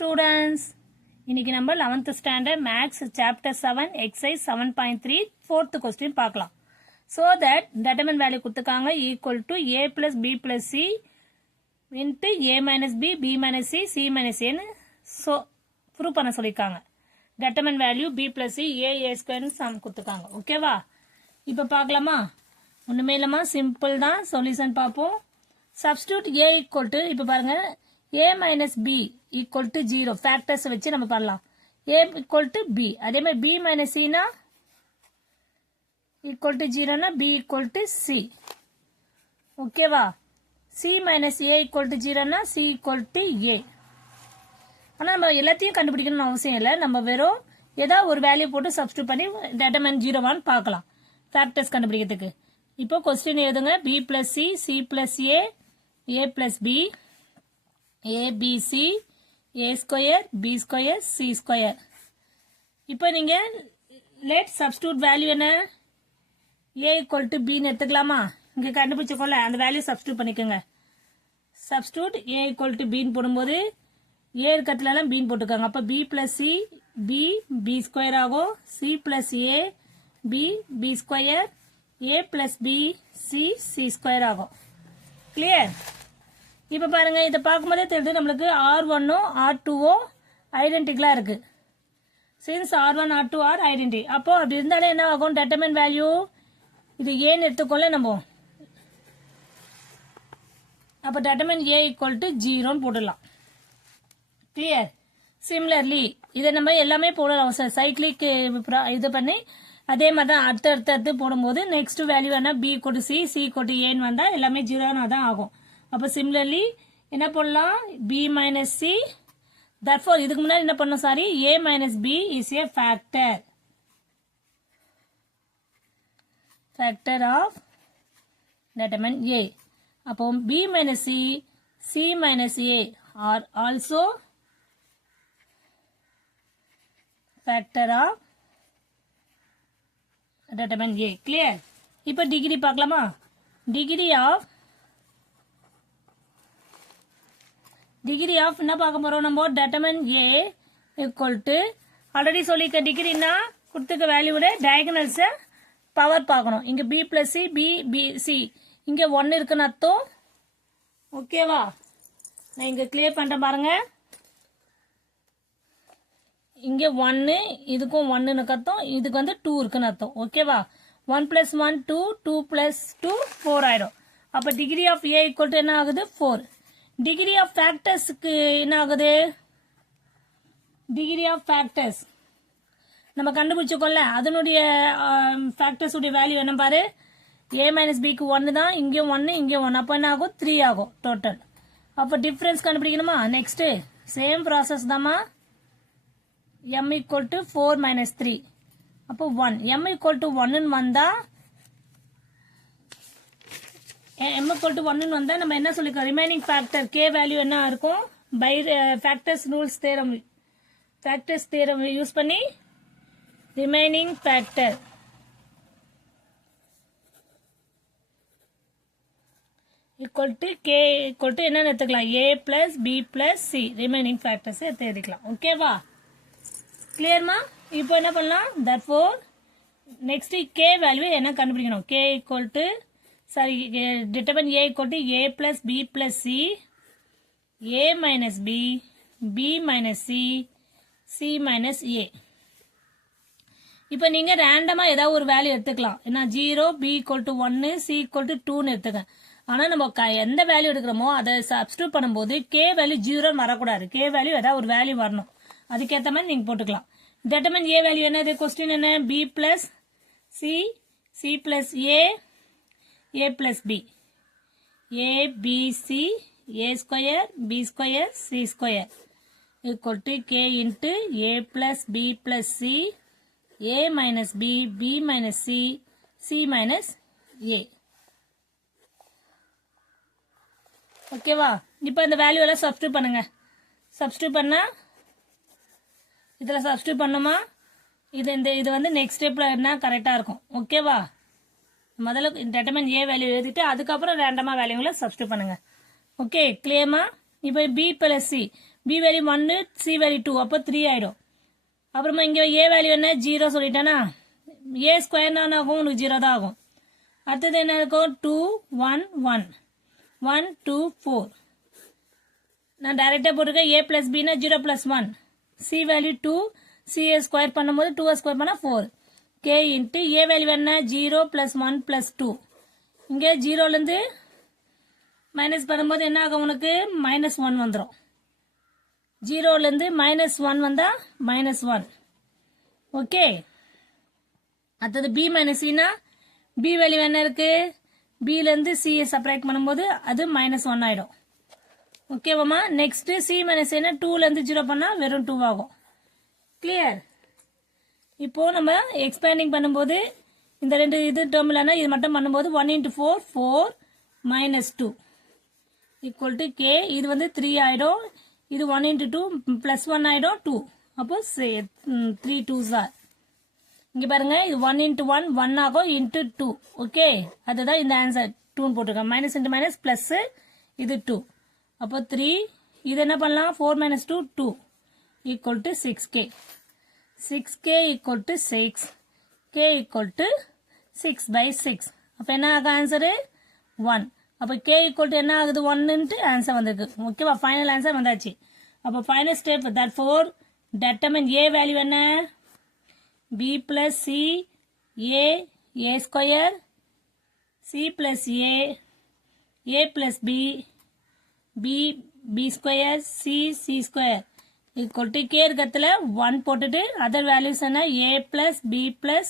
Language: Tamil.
students, இன்னைக்கு நம்ம 11th standard maths chapter 7 exercise 7.3 fourth question பார்க்கலாம். So that determine value கொடுத்துக்காங்க equal to a plus b plus c into a minus b, b minus c, c minus a so prove பண்ண சொல்லிருக்காங்க. determine value b plus c a square sum கொடுத்துக்காங்க. ஓகேவா? இப்போ பார்க்கலாமா? ஒண்ணுமே இல்லமா, சிம்பிள் தான். சொல்யூஷன் பார்ப்போம். substitute a equal to இப்போ பாருங்க a minus b equal to 0 factors வச்சு நம்ம பண்ணலாம். a equal to b, அதே மாதிரி b minus c னா equal to 0 னா b equal to c. ஓகேவா? c minus a equal to 0 னா c equal to a. ஆனா நம்ம எல்லாத்தையும் கண்டுபிடிக்கணும்னு அவசியம் இல்லை. நம்ம வெறும் ஏதாவது ஒரு வேல்யூ போட்டு சப்ஸ்டிட்யூட் பண்ணி determine 0 பார்க்கலாம் ஃபேக்டர்ஸ் கண்டுபிடிக்கிறதுக்கு. இப்போ क्वेश्चन எழுதுங்க. b plus c, c plus a plus b, a b c, a square, b square, c square. இப்போ நீங்க let substitute value என்ன? a equal to b ன்னு எடுத்துக்கலாமா? இங்க கண்டுபிடிச்சுக்கோல, அந்த வேல்யூ சப்ஸ்டிட்யூட் பண்ணிக்கோங்க. Substitute a equal to b ன்னு போடும்போது a இருக்கத்துல எல்லாம் b ன்னு போட்டுக்கோங்க. அப்ப b plus c, b square ஆகும். c plus a, b square, a plus b, c square ஆகும். கிளியர்? இப்ப பாருங்க, இதை பார்க்கும்போதே தெரியுது நம்மளுக்கு R1 R2 ஐடென்டிக்கலா இருக்கு. since R1 R2 are identity, அப்போ அப்படி இருந்தாலே என்ன ஆகும்? determine value இது ஏன்னு எடுத்துக்கொள்ள நம்ம அப்ப determine a equal to 0 போடலாம். கிளியர்? சிமிலர்லி இதை நம்ம எல்லாமே போடலாம். சைக்கிளிக் இது பண்ணி அதே மாதிரி தான் அடுத்து போடும்போது நெக்ஸ்ட் வேல்யூ என்ன? b equal to c, c equal to a வந்தா எல்லாமே 0 தான் ஆகும். அப்ப சிமிலர்லி என்ன போடலாம்? b minus c. therefore இதுக்கு முன்னாடி என்ன பண்ணோம்? Sorry, a minus b is a factor of determine a. அப்போ b minus c, c minus a are also factor of determine a. clear? இப்போ டிகிரி பார்க்கலாமா? டிகிரி ஆஃப் என்ன பார்க்க போறோம் நம்ம? determine a equal to already சொல்லிக்க டிகிரினா கொடுத்துக்க வேல்யூவோட டயகனல்ஸ் பவர் பார்க்கணும். இங்க b plus c, b c இங்க 1 இருக்குன்னு அர்த்தம். ஓகேவா? நான் இங்க கிளியர் பண்றேன் பாருங்க. இங்க 1, இதுக்கும் 1ன்னு அர்த்தம், இதுக்கு வந்து 2 இருக்குன்னு அர்த்தம். ஓகேவா? 1 plus 1 2, 2 plus 2 4 ஆயிடும். அப்ப degree of a equal to என்ன ஆகுது? 4. டிகிரி ஆஃப் ஃபேக்டர்ஸ்க்கு என்ன ஆகுது? டிகிரி ஆஃப் ஃபேக்டர்ஸ் நம்ம கண்டுபிடிச்சுக்கோல, அதனுடைய ஃபேக்டர்ஸ் உடைய வேல்யூ என்ன பாரு? a மைனஸ் பிக்கு 1 தான், இங்கே 1 இங்கே 1, அப்போ என்ன ஆகும்? 3 ஆகும் டோட்டல். அப்போ difference கண்டுபிடிக்கணுமா? Next same process Dhama. m equal to 4 minus 3, அப்போ 1. m equal to 1 வந்தா m equal to 1 வந்தா நம்ம என்ன சொல்லிருக்கோம்? ரிமைனிங் ஃபேக்டர் k வேல்யூ என்ன இருக்கும்? By factors rules theorem, factors theorem use பண்ணி remaining factor equal to k equal to என்ன எடுத்துக்கலாம்? a plus b plus c remaining factors எடுத்துக்கலாம். ஓகேவா? கிளியர்மா? இப்போ என்ன பண்ணலாம்? therefore next k வேல்யூ என்ன கண்டுபிடிக்கணும்? k equal to sorry determine a equal to a plus b plus c, a minus b, b minus c, c minus a. இப்போ நீங்க ரேண்டமா ஏதாவது ஒரு வேல்யூ எடுத்துக்கலாம். ஏன்னா 0, b equal to 1, c equal to 2ன்னு எடுத்துக்க. ஆனா நம்ம எந்த வேல்யூ எடுக்கிறோமோ அதை சப்ஸ்டிட்யூட் பண்ணும்போது k வேல்யூ 0 வரக்கூடாது. k வேல்யூ ஏதாவது ஒரு வேல்யூ வரணும். அதுக்கேற்ற மாதிரி நீங்க போட்டுக்கலாம். determine a வேல்யூ என்னது? கொஸ்டின் என்ன? b plus c, c plus a plus b, a b c, a square, b square, c square equal to k into a plus b plus c, a minus b, b minus c, c minus a. ஓகேவா? இப்போ இந்த வேல்யூ எல்லாம் சப்ஸ்டிட்யூட் பண்ணுங்க. சப்ஸ்டிட்யூட் பண்ணா இதில் சப்ஸ்டிட்யூட் பண்ணுமா? இது வந்து நெக்ஸ்ட் ஸ்டெப்ல என்ன கரெக்டா இருக்கும். ஓகேவா? முதல்ல determine a வேல்யூ எழுதிட்டு அதுக்கப்புறம் ரேண்டமா வேல்யூங்களை சப்ஸ்டிட்யூட் பண்ணுங்க. ஓகே, கிளியர்மா? இப்போ b plus c, B value 1 C value 2 அப்போ 3 ஆயிடும். அப்புறமா இங்கே ஏ வேல்யூ என்ன 0 சொல்லிட்டேன்னா ஏ ஸ்கொயர் என்ன ஆகும் உனக்கு 0 தான் ஆகும். அடுத்தது என்ன இருக்கும் 2 1 1 1 2 4. நான் டைரெக்டாக போட்டிருக்கேன் ஏ பிளஸ் பின்னா 0 plus 1 C value 2 CA square பண்ணும்போது 2 ஸ்கொயர் பண்ணால் 4 கே இன்ட்டு ஏ வேல்யூ என்ன 0 பிளஸ் 1 பிளஸ் 2. இங்கே 0லேருந்து மைனஸ் பண்ணும்போது என்ன ஆகும் உனக்கு -1 வந்துடும். 0லேருந்து -1 வந்தால் -1. ஓகே. அடுத்தது பி மைனஸ் சினா பி வேல்யூ என்ன இருக்கு பிலேருந்து சிஏ செப்பரேட் பண்ணும்போது அது -1 ஆகிடும். ஓகேவாம்மா. நெக்ஸ்ட் சி மைனஸ் ஏன்னா 2லேருந்து 0 பண்ணால் வெறும் 2 ஆகும். கிளியர். இப்போ நம்ம எக்ஸ்பேண்டிங் பண்ணும்போது இந்த ரெண்டு இது டேர்ம்லனா இது மட்டும் பண்ணும்போது 1 × 4 4 -2 ஈக்குவல் டு கே. இது வந்து 3 ஆயிடும். இது 1 × 2 பிளஸ் 1 ஆயிடும் 2. அப்போ 3 2s ஆர். இங்க பாருங்க இது 1 × 1 1 ஆகும் இன்ட்டு 2. ஓகே, அதுதான் இந்த ஆன்சர் 2 போட்டிருக்கேன். மைனஸ் இன்ட்டு மைனஸ் பிளஸ் இது 2. அப்போ 3. இது என்ன பண்ணலாம் 4 - 2 2 equal to 6k. 6k equal to 6 k equal to 6/6. அப்போ என்ன ஆகும் ஆன்சரு 1. அப்போ k ஈக்குவல் டு என்ன ஆகுது 1ன்ட்டு ஆன்சர் வந்திருக்கு. ஓகேவா, ஃபைனல் ஆன்சர் வந்தாச்சு. அப்போ final step therefore determine a value என்ன b plus c a square c plus a plus b b square c square equal to K இருக்கிறதுல 1 போட்டுட்டு அதர் வேல்யூஸ் என்ன a plus b plus